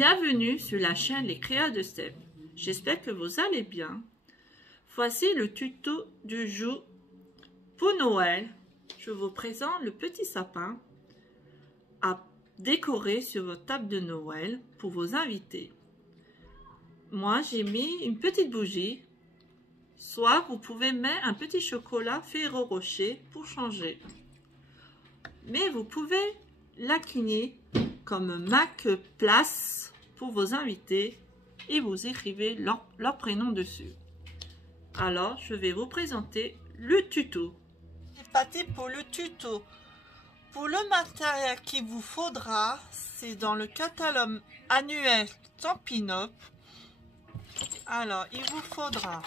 Bienvenue sur la chaîne Les Créas de Steph. J'espère que vous allez bien. Voici le tuto du jour pour Noël. Je vous présente le petit sapin à décorer sur votre table de Noël pour vos invités. Moi, j'ai mis une petite bougie. Soit vous pouvez mettre un petit chocolat Ferrero Rocher pour changer. Mais vous pouvez l'aquiner comme Mac Place pour vos invités et vous écrivez leur prénom dessus. Alors, je vais vous présenter le tuto. C'est parti pour le tuto. Pour le matériel qu'il vous faudra, c'est dans le catalogue annuel Stampin' Up. Alors, il vous faudra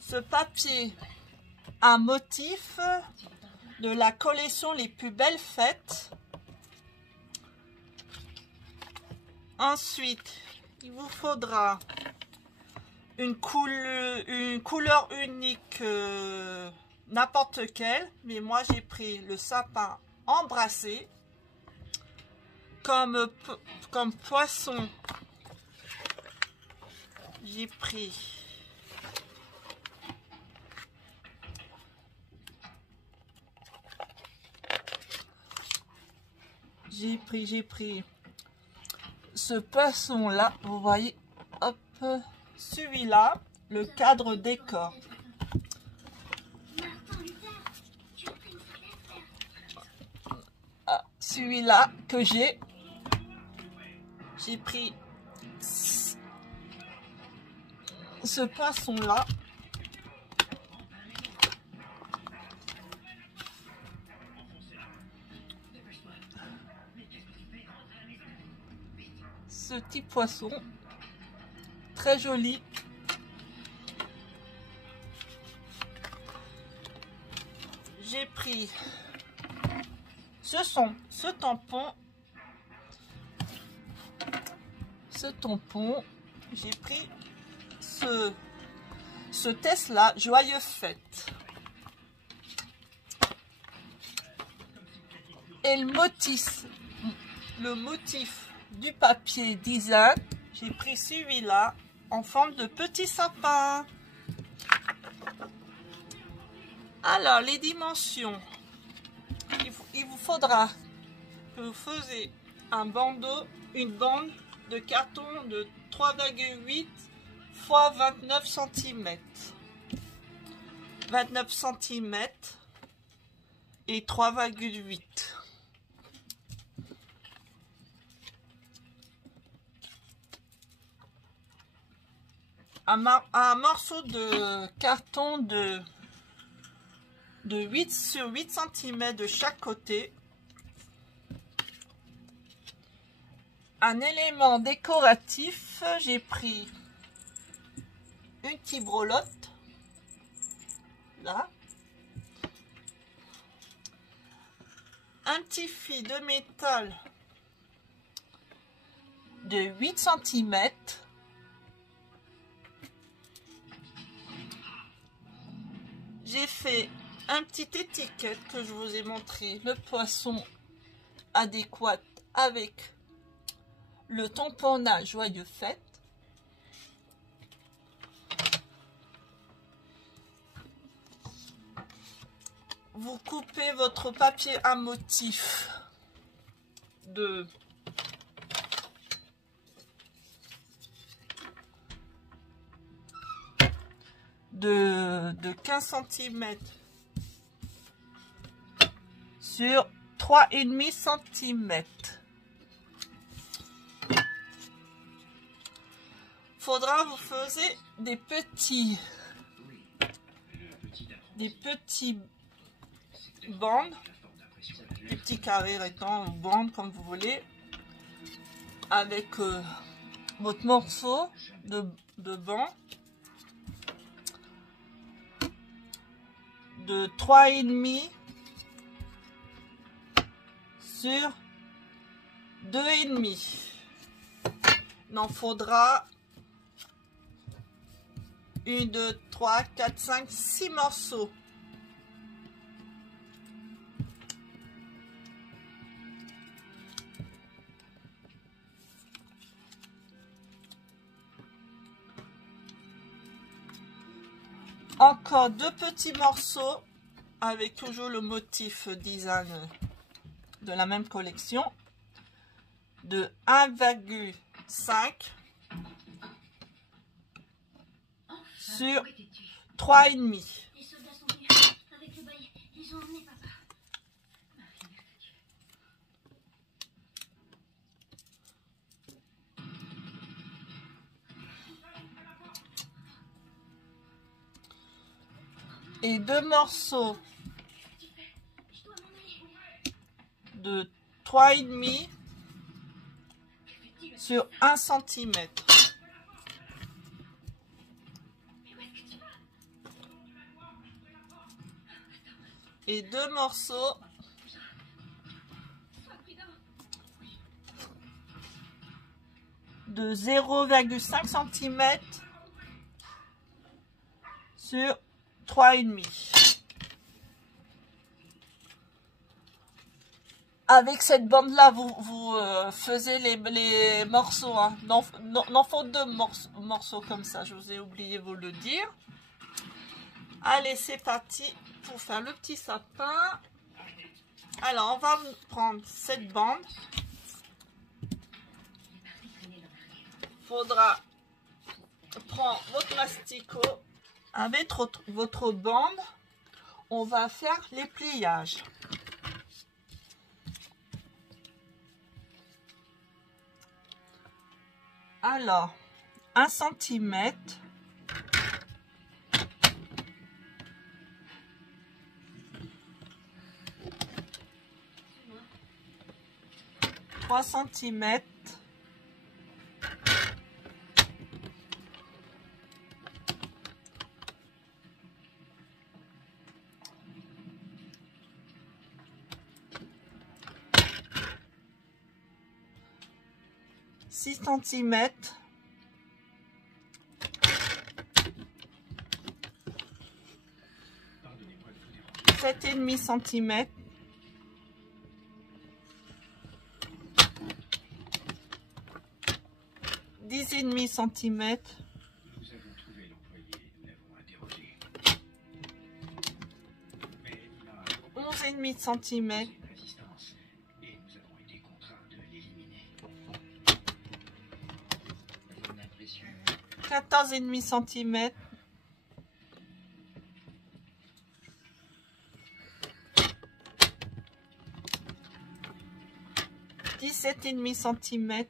ce papier à motif de la collection Les Plus Belles Fêtes. Ensuite, il vous faudra une couleur unique, n'importe quelle, mais moi j'ai pris le sapin embrassé. Comme poisson, j'ai pris ce poisson là, vous voyez, hop, celui-là, le cadre décor. Ah, celui-là que j'ai pris ce poisson là. Ce petit poisson très joli. J'ai pris ce tampon, j'ai pris ce Tesla Joyeux Fête et le motif du papier design, j'ai pris celui-là en forme de petit sapin. Alors les dimensions, il vous faudra que vous faisiez une bande de carton de 3,8 x 29 cm. 29 cm et 3,8. Un morceau de carton de 8 sur 8 cm de chaque côté. Un élément décoratif, j'ai pris une petite brelotte, là. Un petit fil de métal de 8 cm. J'ai fait un petit étiquette que je vous ai montré, le poisson adéquat avec le tamponnage Joyeux Fête. Vous coupez votre papier à motif de 15 cm sur 3,5 cm. Faudra vous faisiez des petits bandes, des petits carrés, rectangles, bandes comme vous voulez, avec votre morceau de banc de 3,5 sur 2,5. Il en faudra 1, 2, 3, 4, 5, 6 morceaux. Encore 2 petits morceaux avec toujours le motif design de la même collection de 1,5 sur 3,5. Les soldats sont venus avec le bail. Ils ont emmené papa. Et 2 morceaux de 3,5 sur 1 cm. Et 2 morceaux de 0,5 cm sur 3,5. Avec cette bande là vous faisiez les morceaux, hein. Non faut 2 morceaux comme ça, je vous ai oublié vous le dire. Allez, c'est parti pour faire le petit sapin. Alors on va prendre cette bande, faudra prendre votre asticot avec votre bande. On va faire les pliages. Alors 1 cm, trois centimètres, six centimètres, 7,5 cm, 10,5 cm, 11,5 cm, 14,5 cm, 17,5 cm,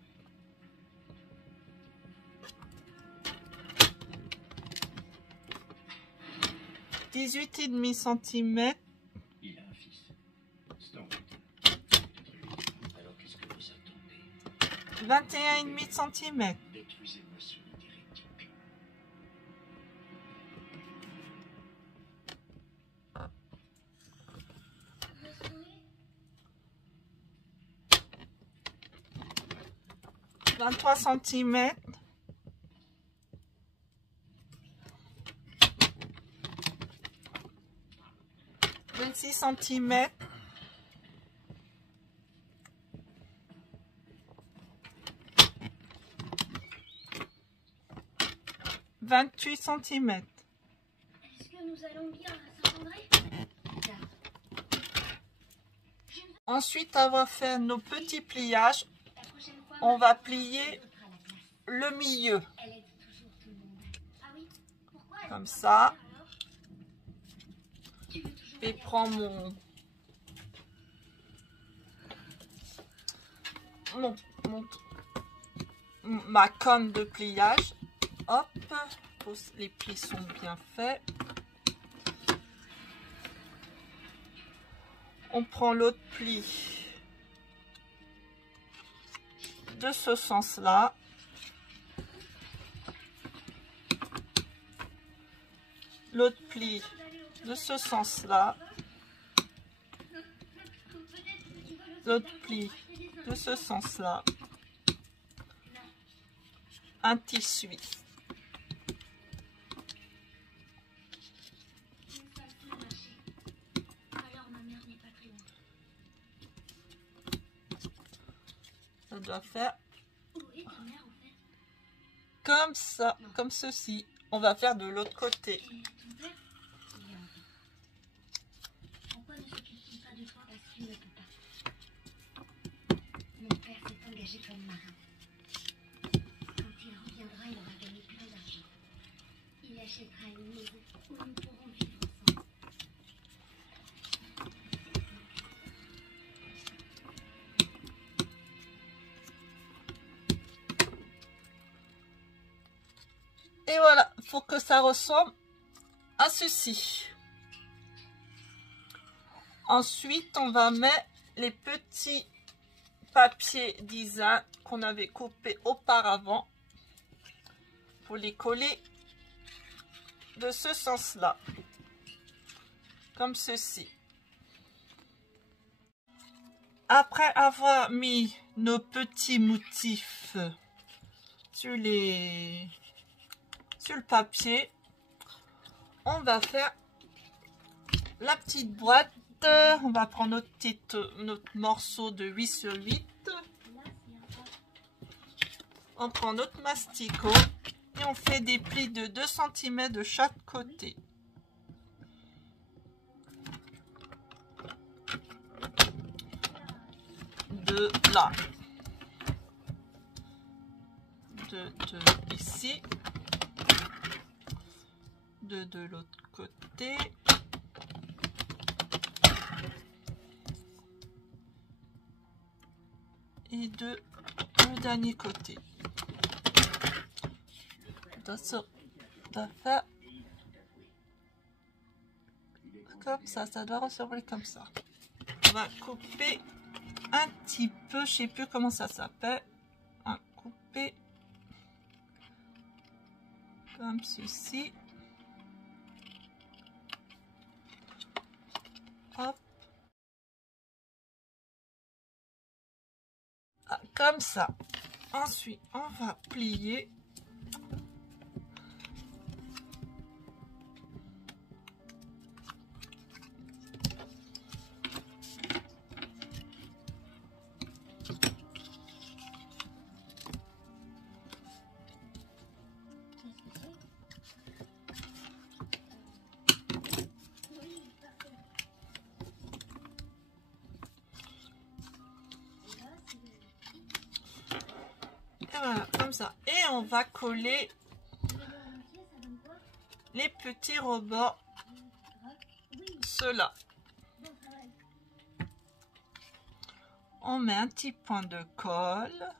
18,5 cm, 21,5 cm, 23 cm, 26 cm, 28 cm. Est-ce que nous allons bien à Saint-André? Ensuite, avoir fait nos petits pliages, on va plier le milieu. Comme ça. Et prends ma canne de pliage. Hop, les plis sont bien faits. On prend l'autre pli de ce sens-là. L'autre pli de ce sens-là. L'autre pli de ce sens-là. Un tissu. Ça doit faire comme ça, comme ceci. On va faire de l'autre côté. engagé comme marin. Quand il reviendra, il aura gagné plein d'argent. Il achètera une maison où nous pourrons vivre ensemble. Et voilà, il faut que ça ressemble à ceci. Ensuite, on va mettre les petits papiers design qu'on avait coupés auparavant pour les coller de ce sens-là, comme ceci. Après avoir mis nos petits motifs sur le papier, on va faire la petite boîte. On va prendre notre morceau de 8 sur 8. On prend notre masticot et on fait des plis de 2 cm de chaque côté. De là. De ici. De l'autre côté. Et de le dernier côté. On va faire comme ça doit ressembler comme ça. On va couper un petit peu, je sais plus comment ça s'appelle. On va couper comme ceci. Hop. Ah, comme ça. Ensuite, on va plier. Voilà, comme ça. Et on va coller les petits rebords, ceux-là. On met un petit point de colle.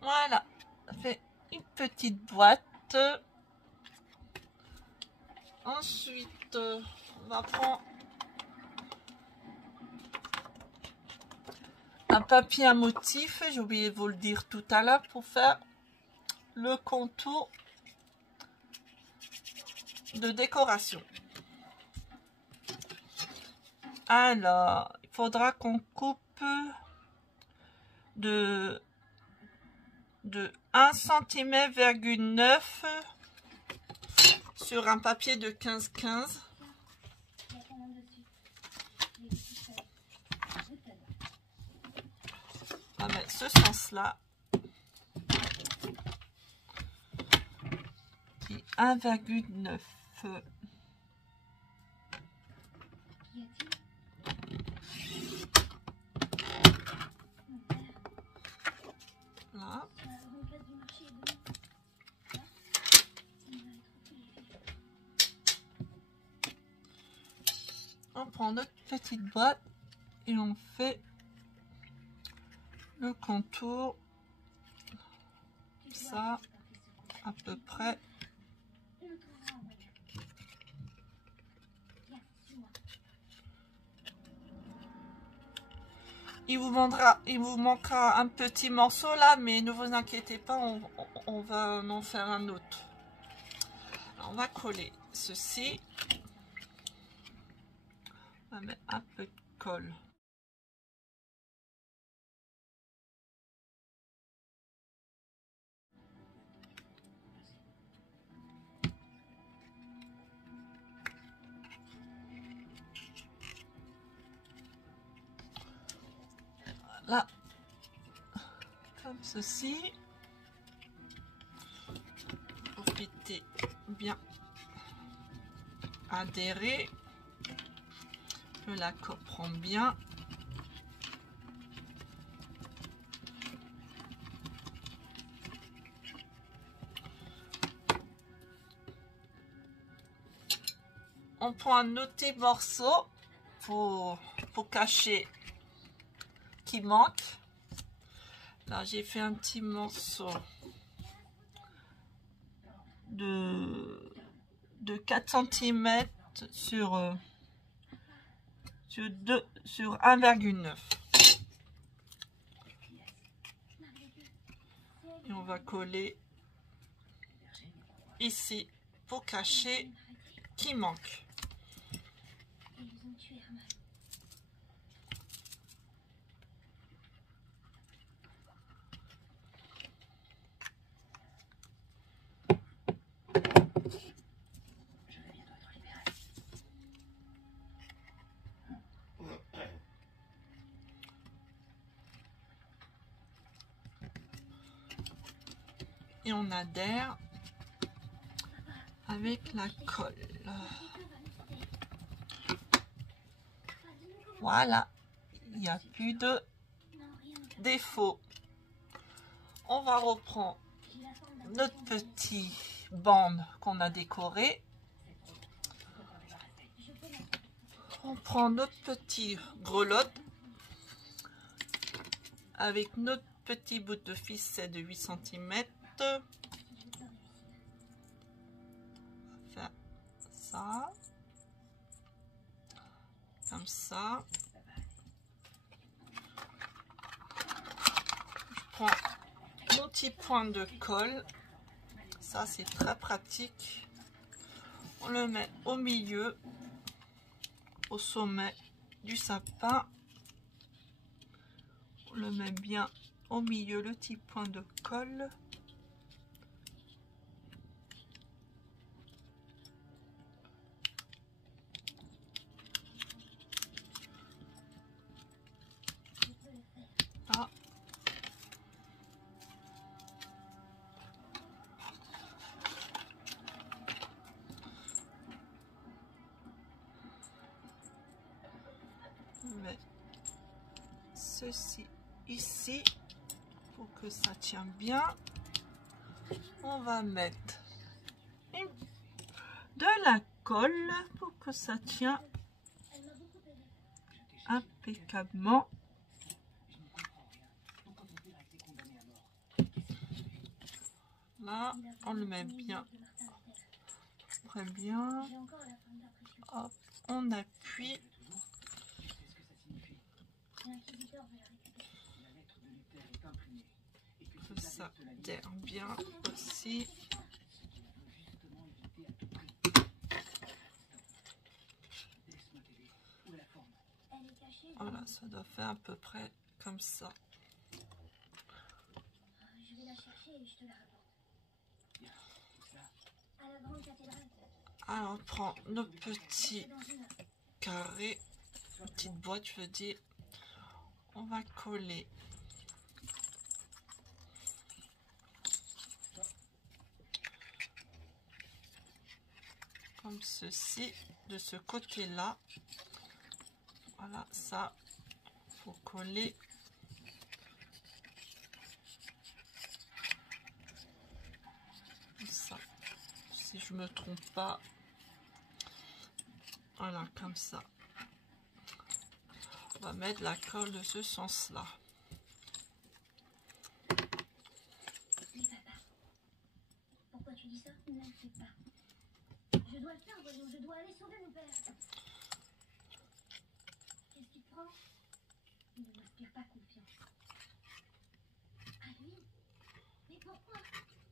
Voilà, ça fait une petite boîte. Ensuite, on va prendre un papier à motif, j'ai oublié de vous le dire tout à l'heure, pour faire le contour de décoration. Alors, il faudra qu'on coupe de 1 cm,9 sur un papier de 15-15. On va mettre ce sens-là. Et 1,9. Là. On prend notre petite boîte et on fait le contour, ça à peu près. Il vous manquera un petit morceau là, mais ne vous inquiétez pas, on va en faire un autre. Alors, on va coller ceci. On va mettre un peu de colle. Là, comme ceci. rester bien adhéré, que la coque prend bien. On prend un autre petit morceau pour cacher qui manque. Là, j'ai fait un petit morceau de 4 cm sur 1,9. Et on va coller ici pour cacher qui manque. Et on adhère avec la colle. Voilà, il n'y a plus de défaut. On va reprendre notre petit bande qu'on a décoré. On prend notre petit grelotte avec notre petit bout de ficelle de 8 cm. Faire ça, comme ça. Je prends mon petit point de colle, ça c'est très pratique. On le met au milieu, au sommet du sapin. On le met bien au milieu, le petit point de colle. Là. On met ceci ici pour que ça tienne bien. On va mettre de la colle pour que ça tient impeccablement. Là, on le met bien, très bien. Hop, on appuie. Que ça adhère bien aussi. Voilà, ça doit faire à peu près comme ça. Je vais la chercher et je te la rapporte. À la grande cathédrale. Alors, on prend nos petits carrés, petite boîte, je veux dire. On va coller comme ceci, de ce côté-là. Voilà, ça, faut coller. Ça, si je me trompe pas. Voilà, comme ça. On va mettre la colle de ce sens-là. Mais papa, pourquoi tu dis ça? Ne le fais pas. Je dois le faire, voyons, je dois aller sauver mon père. Qu'est-ce qui te prend? Il ne m'inspire pas confiance. À lui? Mais pourquoi?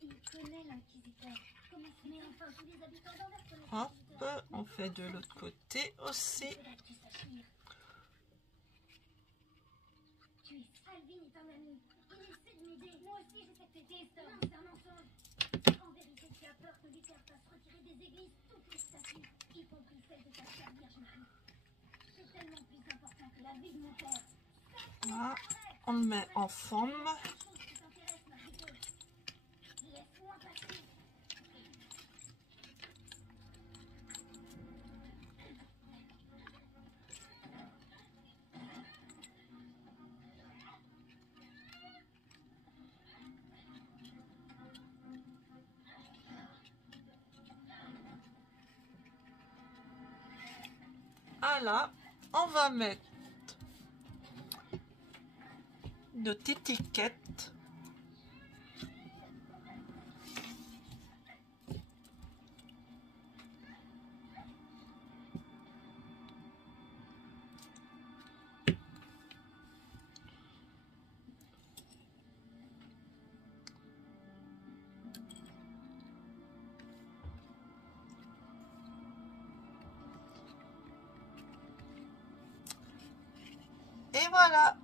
Il connaît l'inquisiteur. Comment se met enfin tous les habitants d'Anvers connaissent l'inquisiteur? Hop, on fait de l'autre côté aussi. Tu es Alvin est un ami. Il essaie de m'aider. Moi aussi, je sais que t'es détestant. Non, c'est un mensonge. En vérité, tu as peur que Luther fasse retirer des églises toutes les statues, y compris celle de ta chère Vierge Marie. C'est tellement plus important que la vie de mon père. Là, on le met en forme. Laisse-moi passer. là, on va mettre notre étiquette. Et voilà,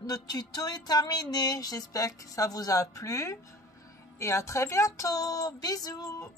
notre tuto est terminé. J'espère que ça vous a plu. Et à très bientôt. Bisous.